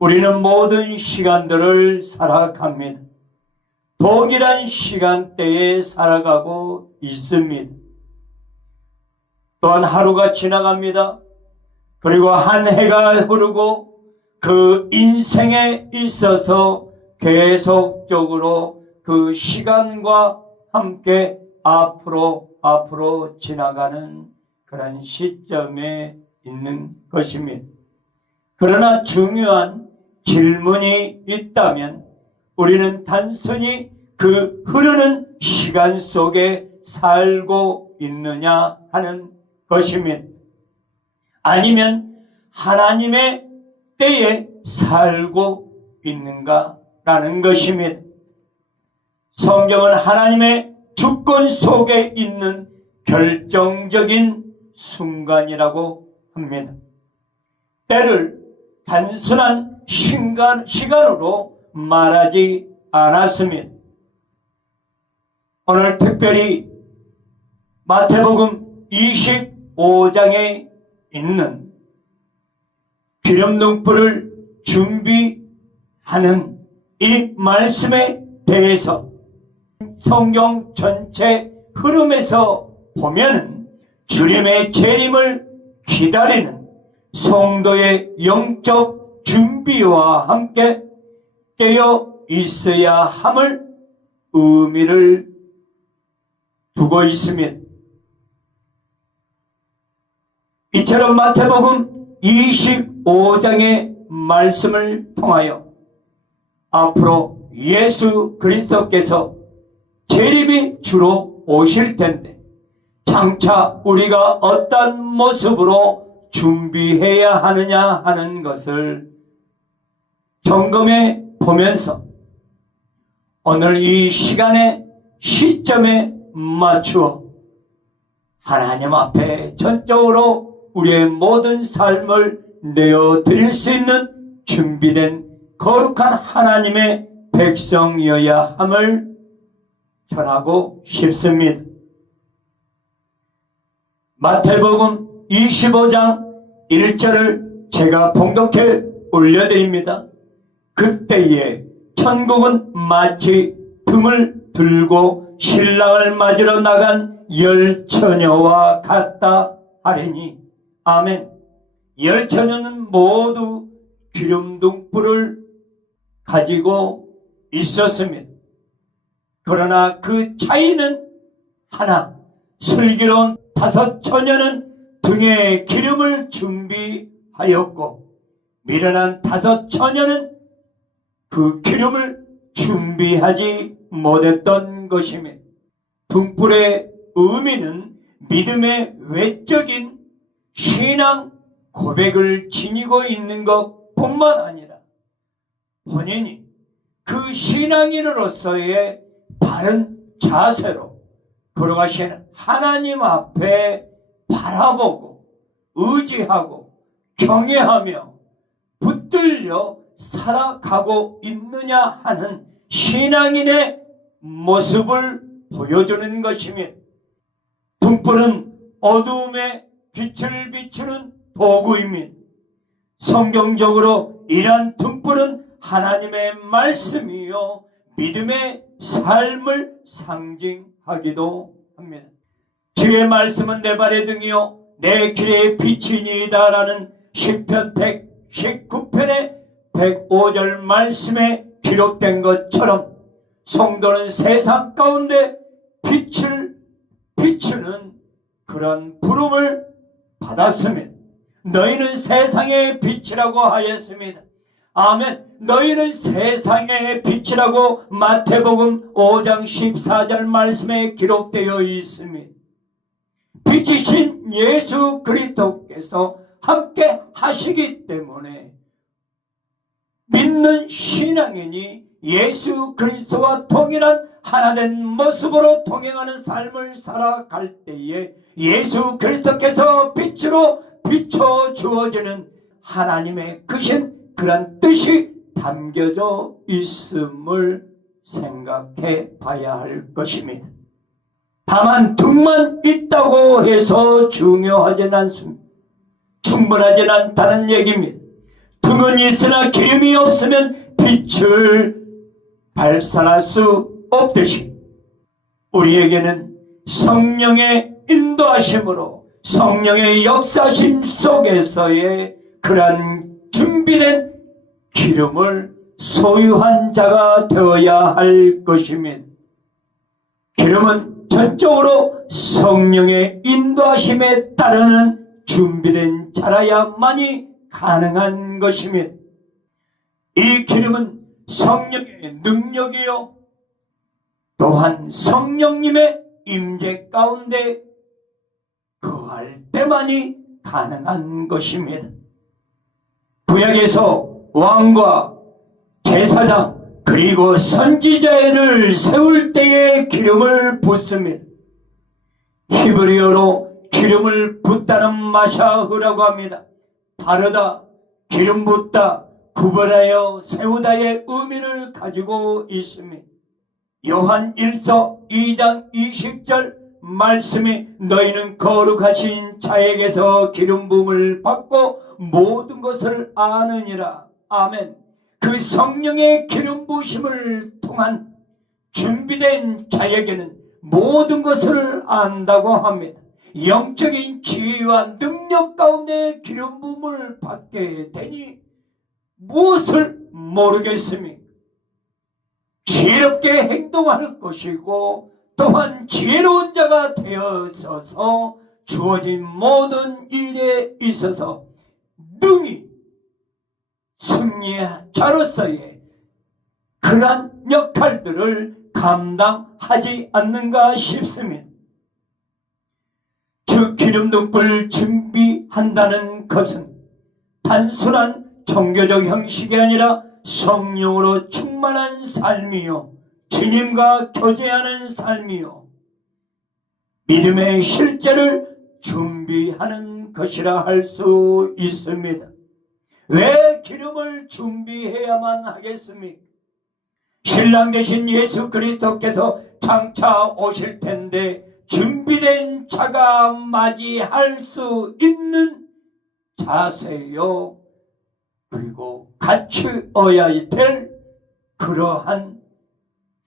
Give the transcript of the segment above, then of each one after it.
우리는 모든 시간들을 살아갑니다. 동일한 시간대에 살아가고 있습니다. 또한 하루가 지나갑니다. 그리고 한 해가 흐르고 그 인생에 있어서 계속적으로 그 시간과 함께 앞으로 지나가는 그런 시점에 있는 것입니다. 그러나 중요한 질문이 있다면 우리는 단순히 그 흐르는 시간 속에 살고 있느냐 하는 것입니다. 아니면 하나님의 때에 살고 있는가라는 것입니다. 성경은 하나님의 주권 속에 있는 결정적인 순간이라고 합니다. 때를 단순한 시간으로 말하지 않았습니다. 오늘 특별히 마태복음 25장에 있는 기름등불을 준비하는 이 말씀에 대해서 성경 전체 흐름에서 보면은 주님의 재림을 기다리는 성도의 영적 준비와 함께 깨어 있어야 함을 의미를 두고 있습니다. 이처럼 마태복음 25장의 말씀을 통하여 앞으로 예수 그리스도께서 재림이 주로 오실 텐데 장차 우리가 어떤 모습으로 준비해야 하느냐 하는 것을 점검해 보면서 오늘 이 시간의 시점에 맞추어 하나님 앞에 전적으로 우리의 모든 삶을 내어드릴 수 있는 준비된 거룩한 하나님의 백성이어야 함을 전하고 싶습니다. 마태복음 25장 1절을 제가 봉독해 올려드립니다. 그때에 천국은 마치 등을 들고 신랑을 맞으러 나간 열 처녀와 같다 하리니. 아멘. 열 처녀는 모두 기름등불을 가지고 있었습니다. 그러나 그 차이는 하나, 슬기로운 다섯 처녀는 등에 기름을 준비하였고 미련한 다섯 처녀는 그 기름을 준비하지 못했던 것입니다. 등불의 의미는 믿음의 외적인 신앙 고백을 지니고 있는 것뿐만 아니라 본인이 그 신앙인으로서의 바른 자세로 걸어가신 하나님 앞에 바라보고 의지하고 경외하며 붙들려 살아가고 있느냐 하는 신앙인의 모습을 보여주는 것이며 등불은 어두움에 빛을 비추는 도구입니다. 성경적으로 이러한 등불은 하나님의 말씀이요 믿음의 삶을 상징하기도 합니다. 주의 말씀은 내 발의 등이요 내 길의 빛이니이다 라는 시편 119편의 105절 말씀에 기록된 것처럼 성도는 세상 가운데 빛을 비추는 그런 부름을 받았습니다. 너희는 세상의 빛이라고 하였습니다. 아멘. 너희는 세상의 빛이라고 마태복음 5장 14절 말씀에 기록되어 있습니다. 빛이신 예수 그리스도께서 함께 하시기 때문에 믿는 신앙인이 예수 그리스도와 동일한 하나된 모습으로 동행하는 삶을 살아갈 때에 예수 그리스도께서 빛으로 비춰 주어지는 하나님의 크신 그런 뜻이 담겨져 있음을 생각해 봐야 할 것입니다. 다만 등만 있다고 해서 중요하진 않습니다. 충분하진 않다는 얘기입니다. 등 등은 있으나 기름이 없으면 빛을 발산할 수 없듯이 우리에게는 성령의 인도하심으로 성령의 역사심 속에서의 그러한 준비된 기름을 소유한 자가 되어야 할 것입니다. 기름은 전적으로 성령의 인도하심에 따르는 준비된 자라야만이 가능한 것입니다. 이 기름은 성령의 능력이요 또한 성령님의 임재 가운데 거할 때만이 가능한 것입니다. 구약에서 왕과 제사장 그리고 선지자를 세울 때에 기름을 붓습니다. 히브리어로 기름을 붓다는 마샤흐라고 합니다. 바르다, 기름 붓다, 구별하여 세우다의 의미를 가지고 있습니다. 요한 1서 2장 20절 말씀이 너희는 거룩하신 자에게서 기름 부음을 받고 모든 것을 아느니라. 아멘. 그 성령의 기름 부으심을 통한 준비된 자에게는 모든 것을 안다고 합니다. 영적인 지혜와 능력 가운데 기름 부음을 받게 되니 무엇을 모르겠습니까? 지혜롭게 행동할 것이고 또한 지혜로운 자가 되어서서 주어진 모든 일에 있어서 능히 승리의 자로서의 그러한 역할들을 감당하지 않는가 싶습니다. 즉 기름 등불 준비한다는 것은 단순한 종교적 형식이 아니라 성령으로 충만한 삶이요 주님과 교제하는 삶이요 믿음의 실제를 준비하는 것이라 할 수 있습니다. 왜 기름을 준비해야만 하겠습니까? 신랑 되신 예수 그리스도께서 장차 오실 텐데 준비된 자가 맞이할 수 있는 자세요 그리고 갖추어야 될 그러한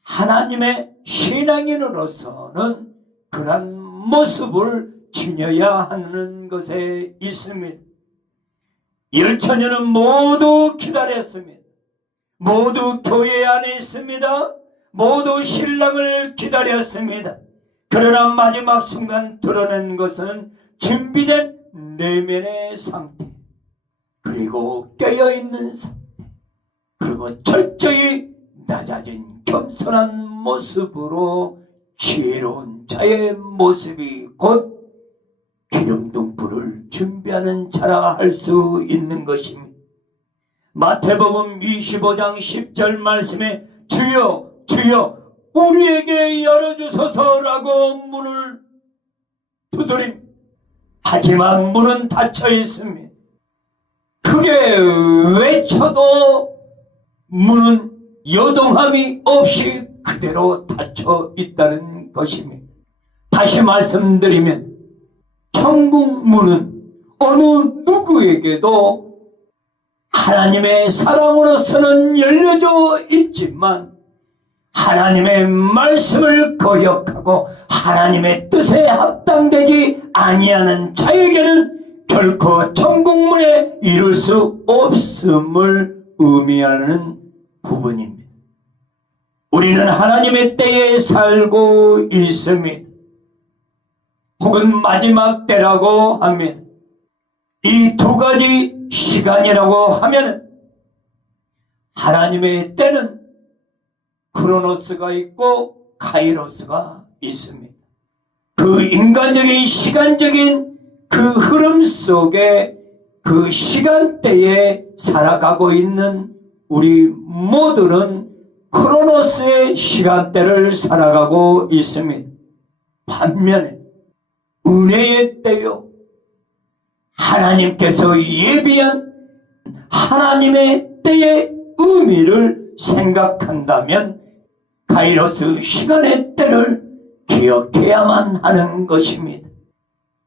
하나님의 신앙인으로서는 그러한 모습을 지녀야 하는 것에 있습니다. 열처녀는 모두 기다렸습니다. 모두 교회 안에 있습니다. 모두 신랑을 기다렸습니다. 그러나 마지막 순간 드러낸 것은 준비된 내면의 상태 그리고 깨어있는 상태 그리고 철저히 낮아진 겸손한 모습으로 지혜로운 자의 모습이 곧 기름 등불을 준비하는 자라 할 수 있는 것입니다. 마태복음 25장 10절 말씀에 주여 주여 우리에게 열어주소서라고 문을 두드림 하지만 문은 닫혀 있습니다. 크게 외쳐도 문은 여동함이 없이 그대로 닫혀 있다는 것입니다. 다시 말씀드리면 천국 문은 어느 누구에게도 하나님의 사랑으로서는 열려져 있지만 하나님의 말씀을 거역하고 하나님의 뜻에 합당되지 아니하는 자에게는 결코 천국문에 이룰 수 없음을 의미하는 부분입니다. 우리는 하나님의 때에 살고 있습니다. 혹은 마지막 때라고 합니다. 이 두 가지 시간이라고 하면 하나님의 때는 크로노스가 있고 카이로스가 있습니다. 그 인간적인 시간적인 그 흐름 속에 그 시간대에 살아가고 있는 우리 모두는 크로노스의 시간대를 살아가고 있습니다. 반면에 은혜의 때요 하나님께서 예비한 하나님의 때의 의미를 생각한다면 카이로스 시간의 때를 기억해야만 하는 것입니다.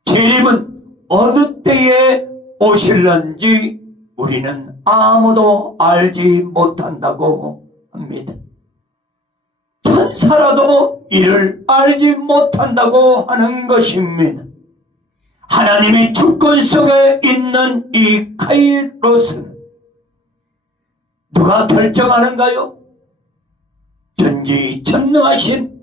주님은 어느 때에 오실런지 우리는 아무도 알지 못한다고 합니다. 천사라도 이를 알지 못한다고 하는 것입니다. 하나님의 주권 속에 있는 이 카이로스는 누가 결정하는가요? 전지전능하신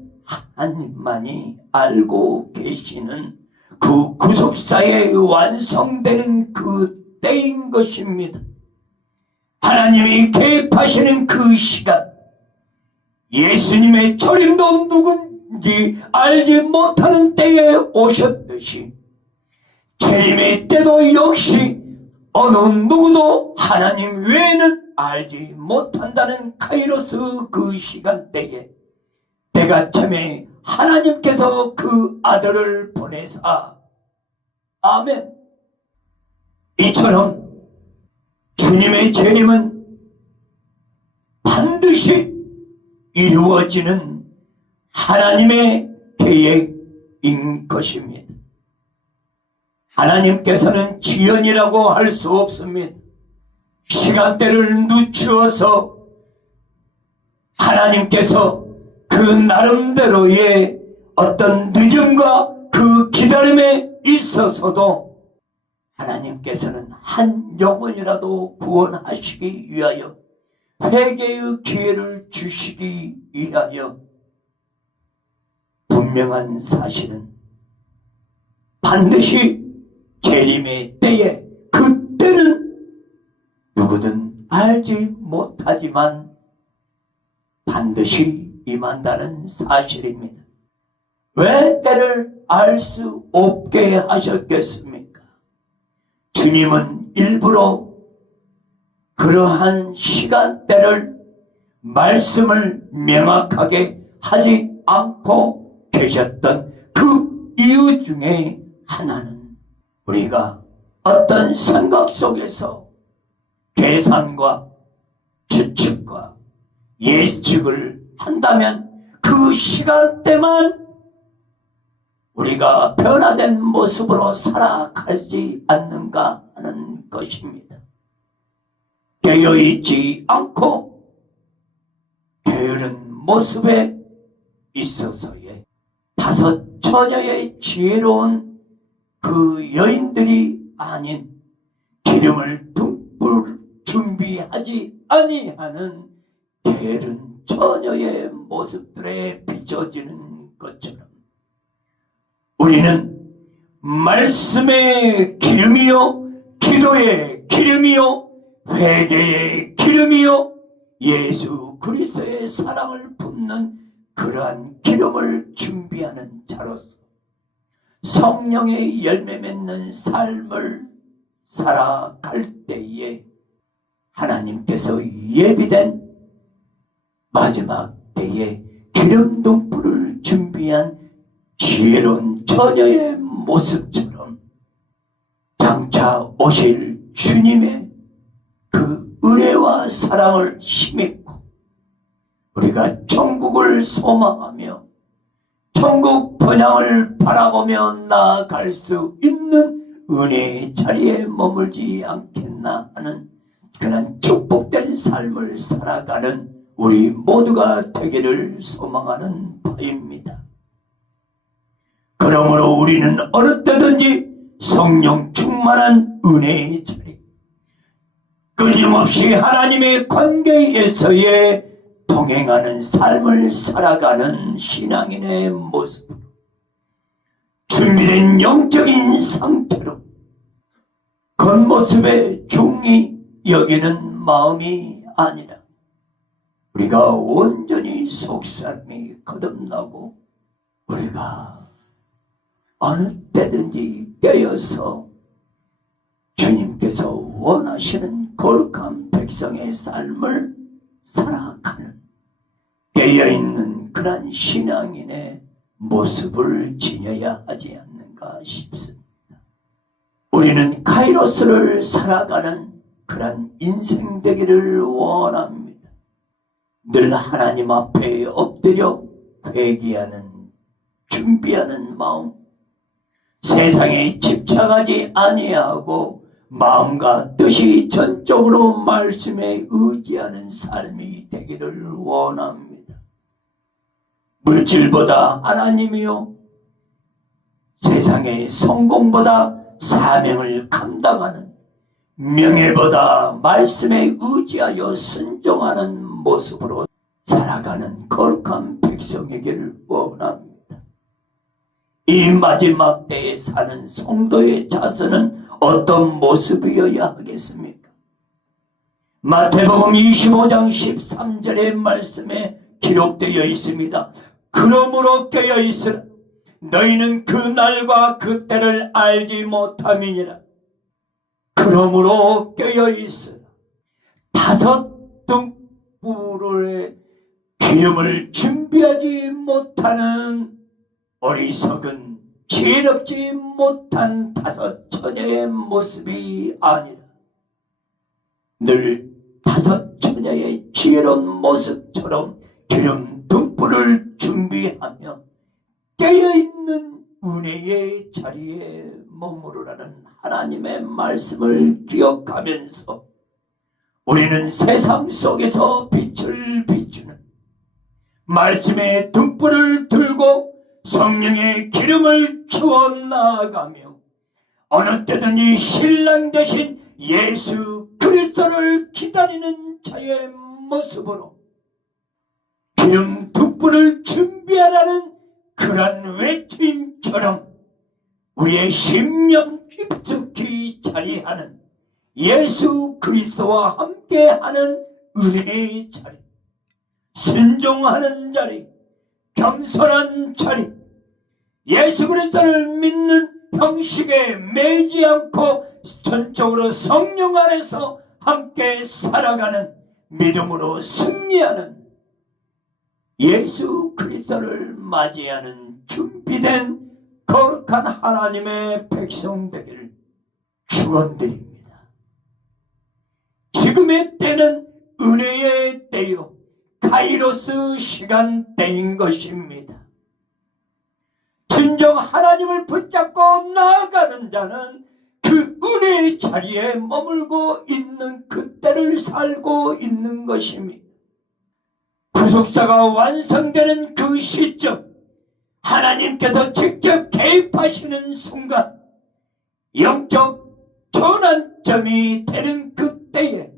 하나님만이 알고 계시는 그 구속사에 완성되는 그 때인 것입니다. 하나님이 개입하시는 그 시간, 예수님의 초림도 누군지 알지 못하는 때에 오셨듯이 재림의 때도 역시 어느 누구도 하나님 외에는 알지 못한다는 카이로스 그 시간대에 때가 참에 하나님께서 그 아들을 보내사, 아멘. 이처럼 주님의 재림은 반드시 이루어지는 하나님의 계획인 것입니다. 하나님께서는 지연이라고 할 수 없습니다. 시간대를 늦추어서 하나님께서 그 나름대로의 어떤 늦음과 그 기다림에 있어서도 하나님께서는 한 영혼이라도 구원하시기 위하여 회개의 기회를 주시기 위하여 분명한 사실은 반드시 재림의 때에, 그때는 누구든 알지 못하지만 반드시 임한다는 사실입니다. 왜 때를 알 수 없게 하셨겠습니까? 주님은 일부러 그러한 시간대를 말씀을 명확하게 하지 않고 계셨던 그 이유 중에 하나는 우리가 어떤 생각 속에서 계산과 추측과 예측을 한다면 그 시간대만 우리가 변화된 모습으로 살아가지 않는가 하는 것입니다. 깨어있지 않고 게으른 모습에 있어서의 5 처녀의 지혜로운 그 여인들이 아닌 기름을 듬뿍 준비하지 아니하는 게으른 처녀의 모습들에 비춰지는 것처럼 우리는 말씀의 기름이요, 기도의 기름이요, 회개의 기름이요, 예수 그리스도의 사랑을 붓는 그러한 기름을 준비하는 자로서 성령의 열매 맺는 삶을 살아갈 때에 하나님께서 예비된 마지막 때에 기름 둥불을 준비한 지혜로운 처녀의 모습처럼 장차 오실 주님의 그 은혜와 사랑을 힘입고 우리가 천국을 소망하며 천국 번향을 바라보며 나아갈 수 있는 은혜의 자리에 머물지 않겠나 하는 그런 축복된 삶을 살아가는 우리 모두가 되기를 소망하는 바입니다. 그러므로 우리는 어느 때든지 성령 충만한 은혜의 자리, 끊임없이 하나님의 관계에서의 동행하는 삶을 살아가는 신앙인의 모습으로 준비된 영적인 상태로 겉모습에 중히 여기는 마음이 아니라 우리가 온전히 속사람이 거듭나고 우리가 어느 때든지 깨어서 주님께서 원하시는 거룩한 백성의 삶을 살아가는 깨어있는 그런 신앙인의 모습을 지녀야 하지 않는가 싶습니다. 우리는 카이로스를 살아가는 그런 인생 되기를 원합니다. 늘 하나님 앞에 엎드려 회개하는, 준비하는 마음, 세상에 집착하지 아니하고 마음과 뜻이 전적으로 말씀에 의지하는 삶이 되기를 원합니다. 물질보다 하나님이요, 세상의 성공보다 사명을 감당하는, 명예보다 말씀에 의지하여 순종하는 모습으로 살아가는 거룩한 백성에게를 원합니다. 이 마지막 때에 사는 성도의 자세는 어떤 모습이어야 하겠습니까? 마태복음 25장 13절의 말씀에 기록되어 있습니다. 그러므로 깨어있으라. 너희는 그 날과 그 때를 알지 못함이니라. 그러므로 깨어있으라. 5 등불의 기름을 준비하지 못하는 어리석은 지혜롭지 못한 5 처녀의 모습이 아니라 늘 5 처녀의 지혜로운 모습처럼 기름 등불을 준비하며 깨어있는 은혜의 자리에 머무르라는 하나님의 말씀을 기억하면서 우리는 세상 속에서 빛을 비추는 말씀의 등불을 들고 성령의 기름을 주어 나아가며 어느 때든지 신랑 되신 예수 그리스도를 기다리는 자의 모습으로 기름 등불을 준비하라는 그런 외침처럼 우리의 심령 깊숙이 자리하는 예수 그리스도와 함께하는 은혜의 자리, 순종하는 자리, 겸손한 자리, 예수 그리스도를 믿는 형식에 매지 않고 전적으로 성령 안에서 함께 살아가는 믿음으로 승리하는 예수 그리스도를 맞이하는 준비된 거룩한 하나님의 백성 되기를 축원드립니다. 지금의 때는 은혜의 때요, 카이로스 시간대인 것입니다. 진정 하나님을 붙잡고 나아가는 자는 그 은혜의 자리에 머물고 있는 그때를 살고 있는 것입니다. 구속사가 완성되는 그 시점, 하나님께서 직접 개입하시는 순간 영적 전환점이 되는 그때에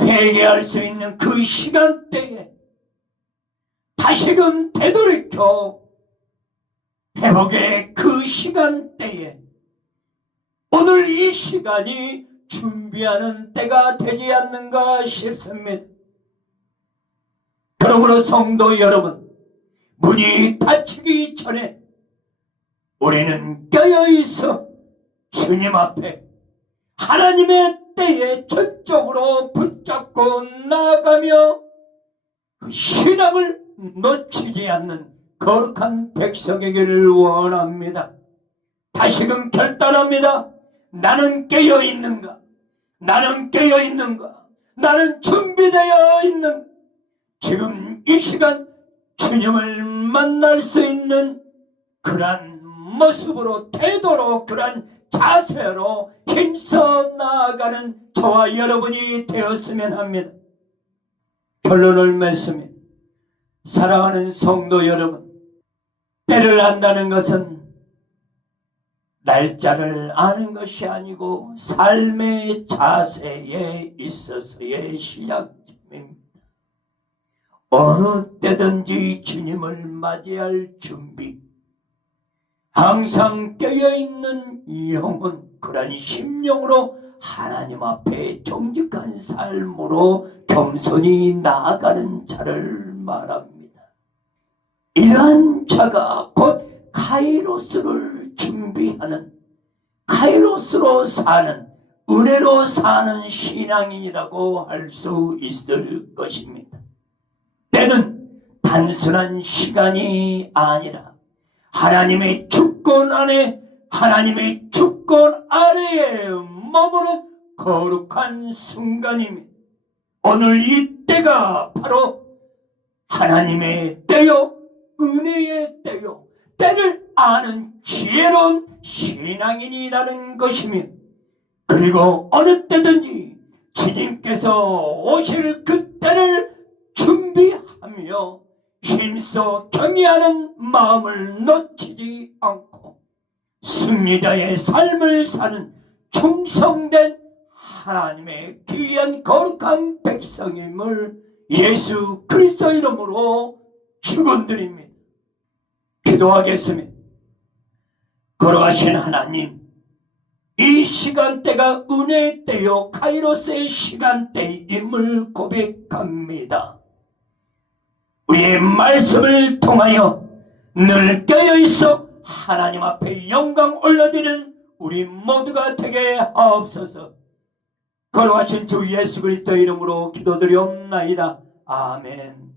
회개할 수 있는 그 시간대에 다시금 되돌이켜 회복의 그 시간대에 오늘 이 시간이 준비하는 때가 되지 않는가 싶습니다. 그러므로 성도 여러분, 문이 닫히기 전에 우리는 깨어있어 주님 앞에 하나님의 때에 전적으로 붙잡고 나아가며 그 신앙을 놓치지 않는 거룩한 백성에게를 원합니다. 다시금 결단합니다. 나는 깨어있는가? 나는 깨어있는가? 나는 준비되어 있는가? 지금 이 시간 주님을 만날 수 있는 그러한 모습으로, 태도로, 그러한 자세로 힘써 나아가는 저와 여러분이 되었으면 합니다. 결론을 맺습니다. 사랑하는 성도 여러분, 때를 안다는 것은 날짜를 아는 것이 아니고 삶의 자세에 있어서의 시작점입니다. 어느 때든지 주님을 맞이할 준비, 항상 깨어있는 영혼, 그런 심령으로 하나님 앞에 정직한 삶으로 겸손히 나아가는 자를 말합니다. 이러한 자가 곧 카이로스를 준비하는, 카이로스로 사는, 은혜로 사는 신앙이라고 할 수 있을 것입니다. 때는 단순한 시간이 아니라 하나님의 주권 안에, 하나님의 주권 아래에 머무는 거룩한 순간입니다. 오늘 이 때가 바로 하나님의 때요, 은혜의 때요, 때를 아는 지혜로운 신앙인이라는 것이며 그리고 어느 때든지 주님께서 오실 그때를 준비하며 힘써 경외하는 마음을 놓치지 않고 승리자의 삶을 사는 충성된 하나님의 귀한 거룩한 백성임을 예수 그리스도 이름으로 축원드립니다. 기도하겠습니다. 거룩하신 하나님, 이 시간대가 은혜의 때요 카이로스의 시간대임을 고백합니다. 우리의 말씀을 통하여 늘 깨어있어 하나님 앞에 영광 올려드리는 우리 모두가 되게 하옵소서. 거룩하신 주 예수 그리스도 이름으로 기도드리옵나이다. 아멘.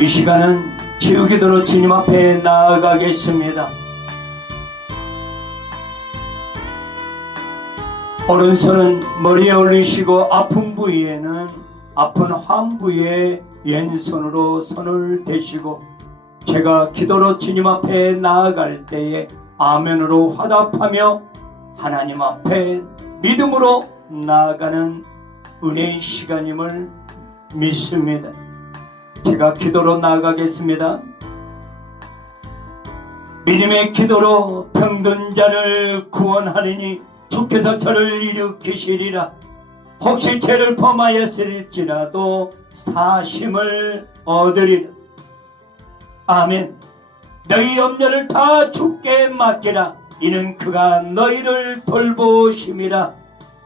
이 시간은 치유기도로 주님 앞에 나아가겠습니다. 오른손은 머리에 올리시고 아픈 부위에는 아픈 환부에 왼손으로 손을 대시고 제가 기도로 주님 앞에 나아갈 때에 아멘으로 화답하며 하나님 앞에 믿음으로 나아가는 은혜의 시간임을 믿습니다. 제가 기도로 나아가겠습니다. 믿음의 기도로 병든 자를 구원하리니 주께서 저를 일으키시리라. 혹시 죄를 범하였을지라도 사심을 얻으리라. 아멘. 너희 염려를 다 주께 맡기라. 이는 그가 너희를 돌보심이라.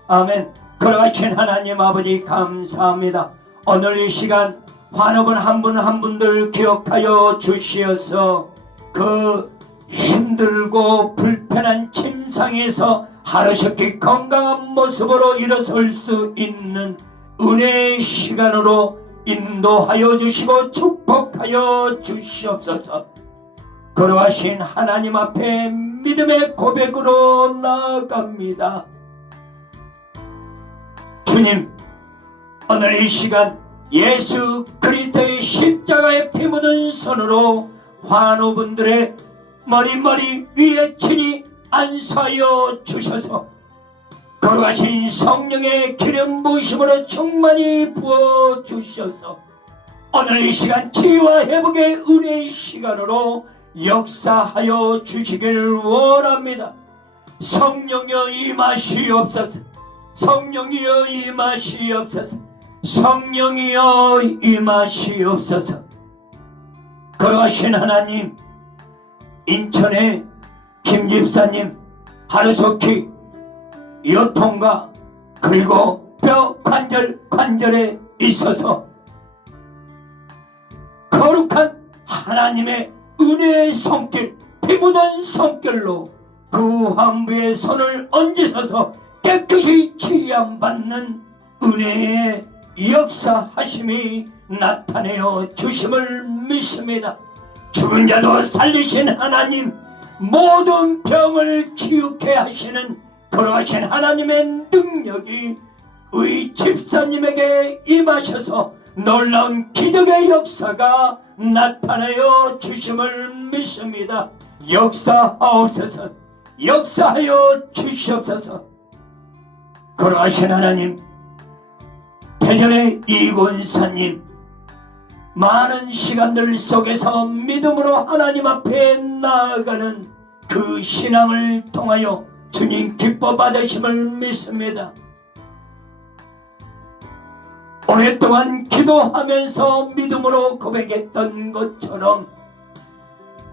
아멘. 거룩하신 하나님 아버지 감사합니다. 오늘 이 시간 환업은 한 분 한 분들 기억하여 주시어서 그 힘들고 불편한 침상에서 하루속히 건강한 모습으로 일어설 수 있는 은혜의 시간으로 인도하여 주시고 축복하여 주시옵소서. 거룩하신 하나님 앞에 믿음의 고백으로 나아갑니다. 주님, 오늘 이 시간 예수 그리스도의 십자가에 피 묻은 손으로 환우분들의 머리 위에 친히 안수하여 주셔서 거룩하신 성령의 기름 부으심으로 충만히 부어 주셔서 오늘 이 시간 치유와 회복의 은혜의 시간으로 역사하여 주시길 원합니다. 성령여 임하시옵소서. 성령이여 임하시옵소서. 성령이여 임하시옵소서. 거룩하신 하나님, 인천의 김 집사님 하루속히 요통과 그리고 뼈 관절에 있어서 거룩한 하나님의 은혜의 손길, 피 묻은 손길로 그 환부의 손을 얹으셔서 깨끗이 치유받는 은혜의 역사하심이 나타내어 주심을 믿습니다. 죽은 자도 살리신 하나님, 모든 병을 치유케 하시는 거룩하신 하나님의 능력이 우리 집사님에게 임하셔서 놀라운 기적의 역사가 나타내어 주심을 믿습니다. 역사하옵소서. 역사하여 주시옵소서. 거룩하신 하나님, 대전의 이권사님, 많은 시간들 속에서 믿음으로 하나님 앞에 나아가는 그 신앙을 통하여 주님 기뻐 받으심을 믿습니다. 오랫동안 기도하면서 믿음으로 고백했던 것처럼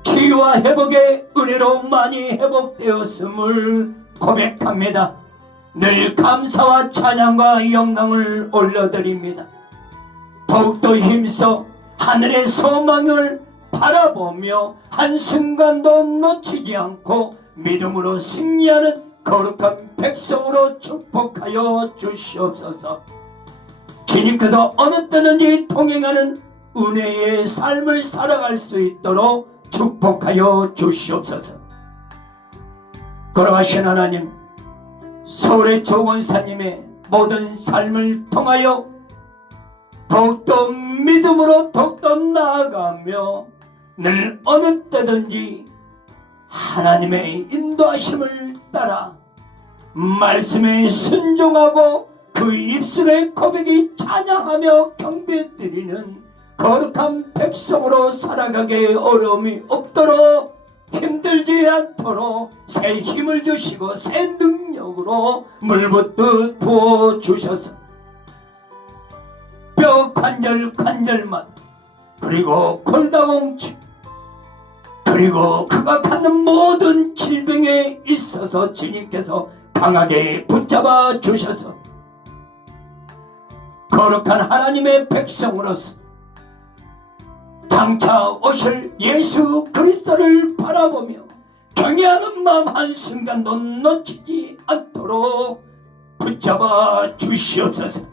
치유와 회복의 은혜로 많이 회복되었음을 고백합니다. 늘 감사와 찬양과 영광을 올려드립니다. 더욱더 힘써 하늘의 소망을 바라보며 한순간도 놓치지 않고 믿음으로 승리하는 거룩한 백성으로 축복하여 주시옵소서. 주님께서 어느 때든지 통행하는 은혜의 삶을 살아갈 수 있도록 축복하여 주시옵소서. 거룩하신 하나님, 서울의 조원사님의 모든 삶을 통하여 더욱더 믿음으로 더욱더 나아가며 늘 어느 때든지 하나님의 인도하심을 따라 말씀에 순종하고 그 입술의 고백이 찬양하며 경배드리는 거룩한 백성으로 살아가게 어려움이 없도록, 힘들지 않도록 새 힘을 주시고 새 능력으로 물붓듯 부어주셔서 뼈 관절마다, 그리고 골다공증, 그리고 그가 갖는 모든 질병에 있어서 주님께서 강하게 붙잡아 주셔서 거룩한 하나님의 백성으로서 장차 오실 예수 그리스도를 바라보며 경외하는 마음 한순간도 놓치지 않도록 붙잡아 주시옵소서.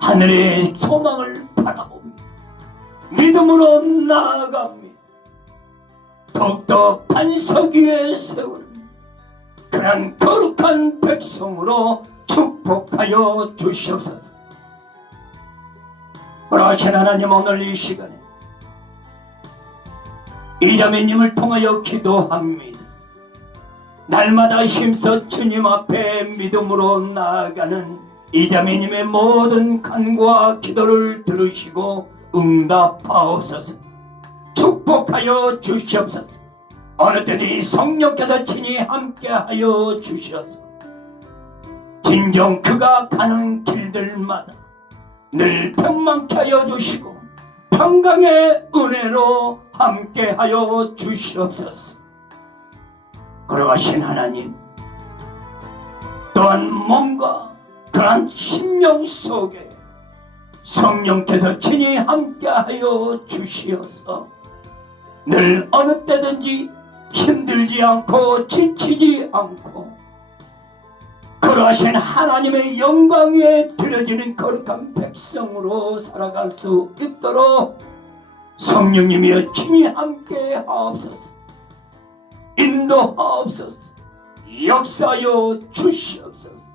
하늘의 소망을 바라보며 믿음으로 나아갑니다. 더욱더 반석 위에 세우는 그런 거룩한 백성으로 축복하여 주시옵소서. 그러신 하나님, 오늘 이 시간에 이자매님을 통하여 기도합니다. 날마다 힘써 주님 앞에 믿음으로 나아가는 이자매님의 모든 간구와 기도를 들으시고 응답하옵소서. 축복하여 주시옵소서. 어느 때니 성령께서 친히 함께하여 주시옵소서. 진정 그가 가는 길들마다 늘 평만케 하여 주시고 평강의 은혜로 함께하여 주시옵소서. 걸어가신 하나님, 또한 몸과 그런 심령 속에 성령께서 친히 함께하여 주시어서 늘 어느 때든지 힘들지 않고 지치지 않고 그러하신 하나님의 영광 위에 드려지는 거룩한 백성으로 살아갈 수 있도록 성령님이여 친히 함께 하옵소서. 인도하옵소서. 역사하여 주시옵소서.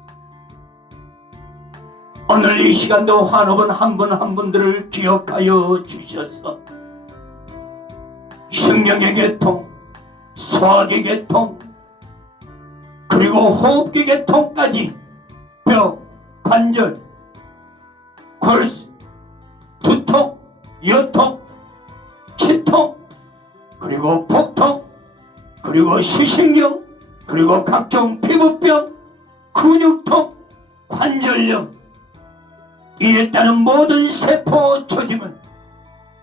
오늘 이 시간도 환옥은 한 분 한 분들을 기억하여 주셔서 신경의 계통, 소화기 계통, 그리고 호흡기 계통까지 뼈, 관절, 골수, 두통, 여통, 치통, 그리고 복통, 그리고 시신경, 그리고 각종 피부병, 근육통, 관절염, 이에 따른 모든 세포 조직은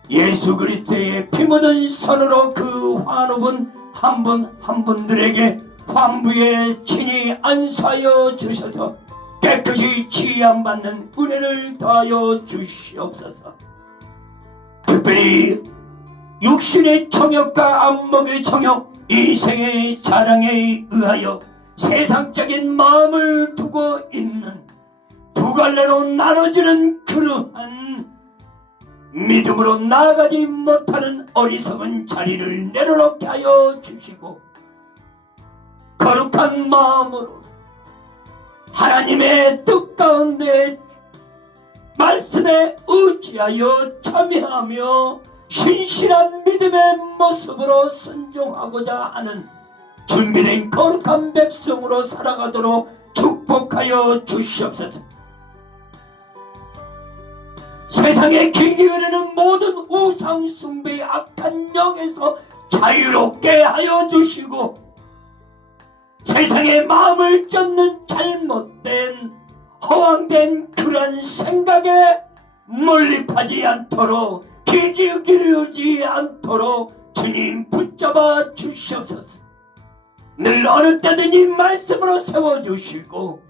예수 그리스도의 피 묻은 손으로 그 환우분 한 분 한 분들에게 환부에 친히 안수하여 주셔서 깨끗이 치유받는 은혜를 더하여 주시옵소서. 특별히 육신의 청욕과 안목의 청욕, 이생의 자랑에 의하여 세상적인 마음을 두고 있는 두 갈래로 나눠지는 그러한 믿음으로 나아가지 못하는 어리석은 자리를 내려놓게 하여 주시고 거룩한 마음으로 하나님의 뜻 가운데 말씀에 의지하여 참여하며 신실한 믿음의 모습으로 순종하고자 하는 준비된 거룩한 백성으로 살아가도록 축복하여 주시옵소서. 세상에 길게 흐르는 모든 우상 숭배의 악한 영에서 자유롭게 하여 주시고 세상의 마음을 쫓는 잘못된 허황된 그런 생각에 몰입하지 않도록 기르지 않도록 주님 붙잡아 주시옵소서. 늘 어느 때든지 말씀으로 세워주시고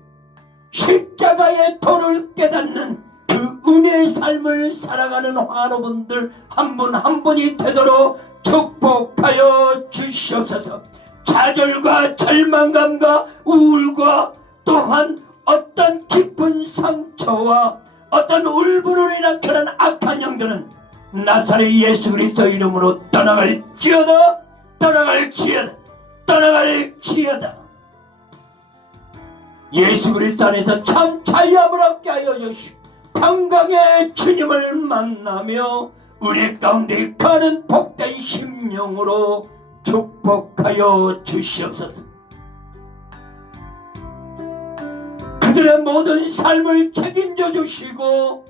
십자가의 도를 깨닫는 그 은혜의 삶을 살아가는 환우분들 한 분 한 분이 되도록 축복하여 주시옵소서. 좌절과 절망감과 우울과 또한 어떤 깊은 상처와 어떤 울분으로 그런 악한 영들은 나사렛 예수 그리스도 이름으로 떠나갈지어다. 예수 그리스도 안에서 참 자유함을 얻게 하여 주시고 평강의 주님을 만나며 우리 가운데 가는 복된 심령으로 축복하여 주시옵소서. 그들의 모든 삶을 책임져 주시고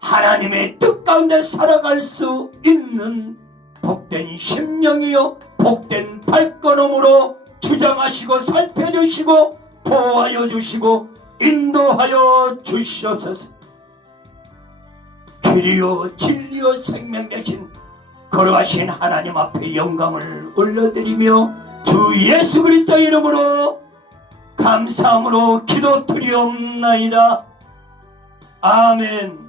하나님의 뜻 가운데 살아갈 수 있는 복된 심령이요 복된 발걸음으로 주장하시고 살펴주시고 보호하여 주시고 인도하여 주시옵소서. 길이요 진리요 생명 되신 거룩하신 하나님 앞에 영광을 올려드리며 주 예수 그리스도 이름으로 감사함으로 기도드리옵나이다. 아멘.